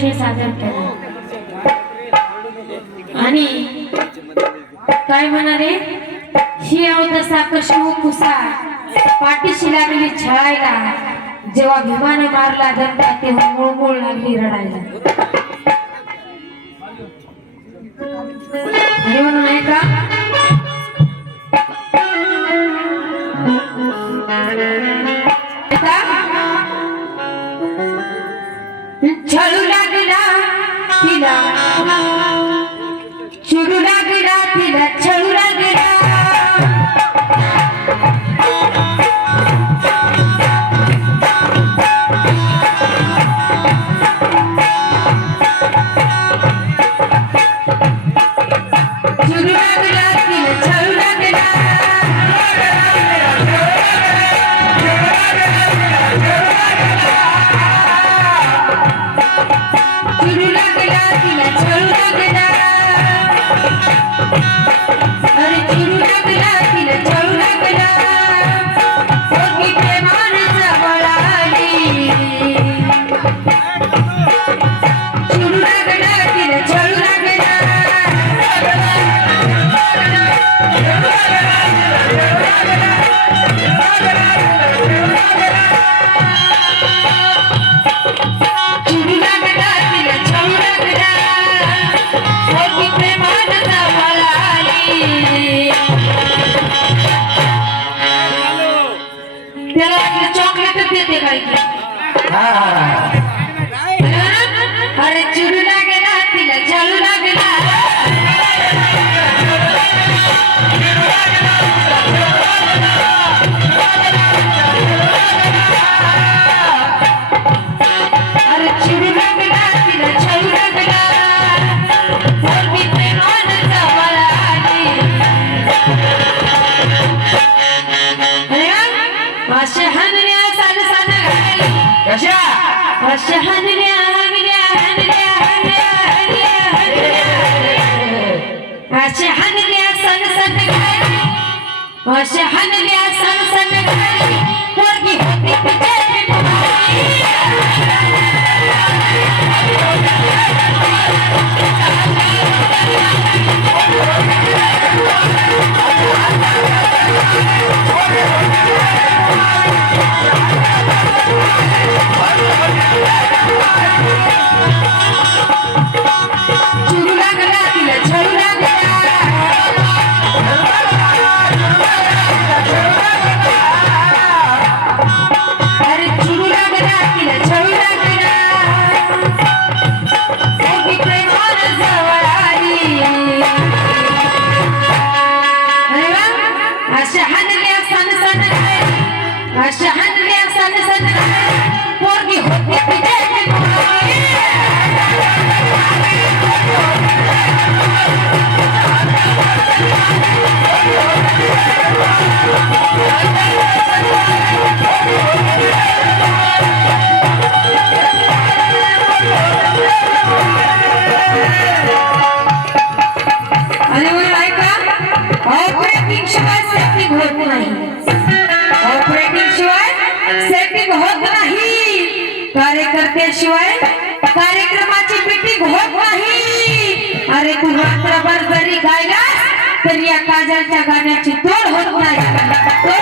विषय सादर केला. आणि काय म्हणाले? ही अवदसा कशू कुसा पाठीशी लागली छळायला. जेव्हा भीमान मारला जनता तेव्हा मुळमुळ लागली रडायला. आहे का? छळू Tida, Tida, Tida, Tida, Tida, अशा हनल्या संसन घाली पोरगी होती तू वस्त्रभर जरी गायलास तरी या काजलच्या गाण्याची तोड होत नाही.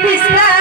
Peace, love.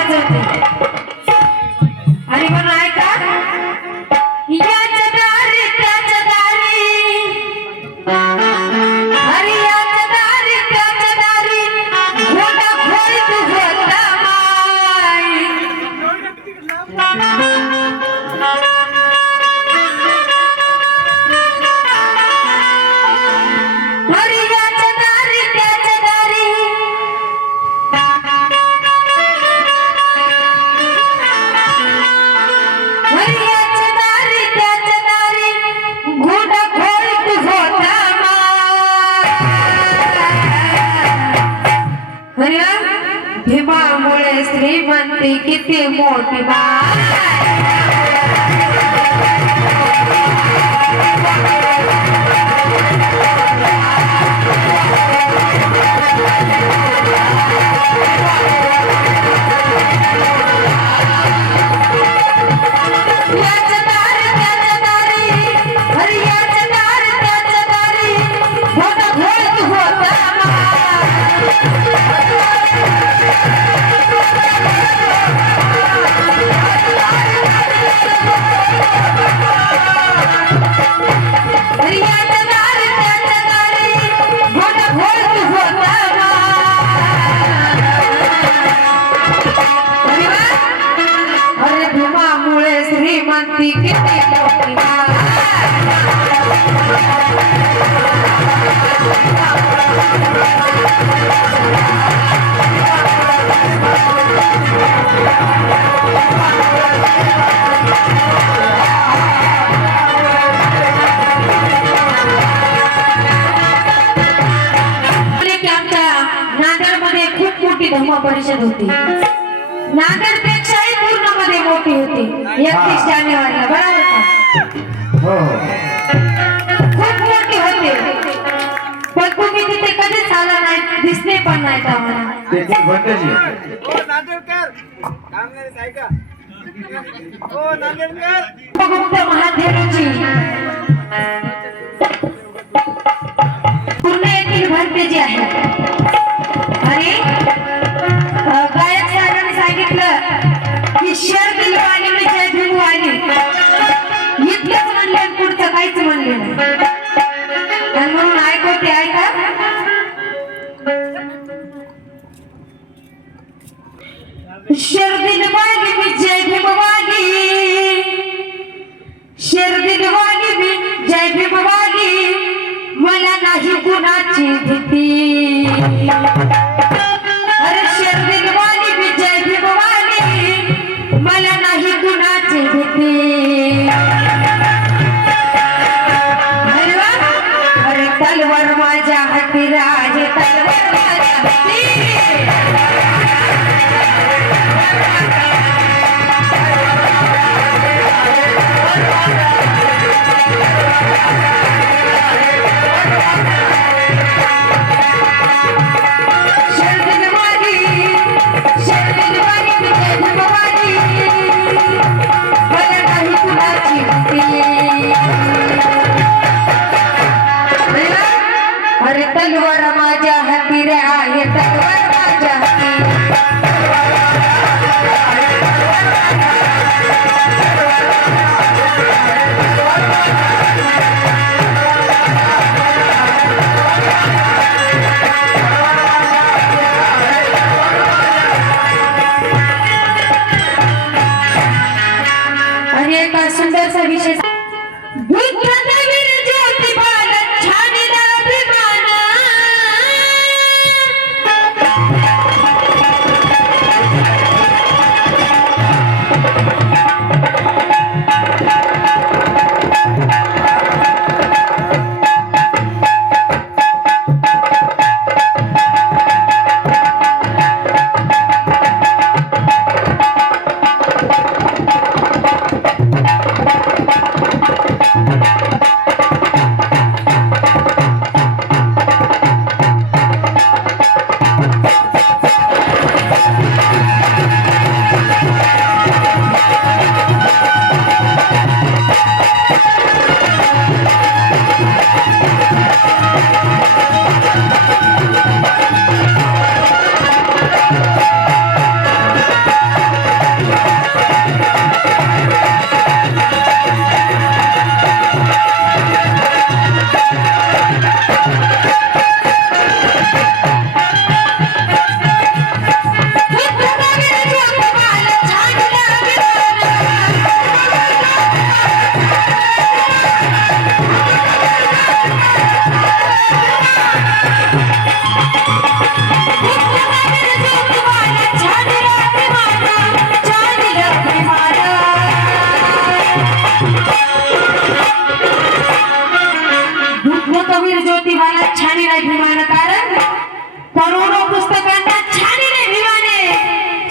वाया जाते नांदरमध्ये खूप मोठी धम्म परिषद होती। नांदर ते मध्ये मोटी होती यक्ष जाने वाली बराबर था खूब मोटी होती पक्कु की? दीदी कभी साला ना जिसने यतीश जानेवारीला बरोबर हो. खूप मोठी होते. पण तुम्ही तिथे कधीच आला नाही दिसले पण नाही महादेव जी पुणे येथील भरते जी है अरे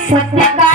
ಸತ್ಯಕ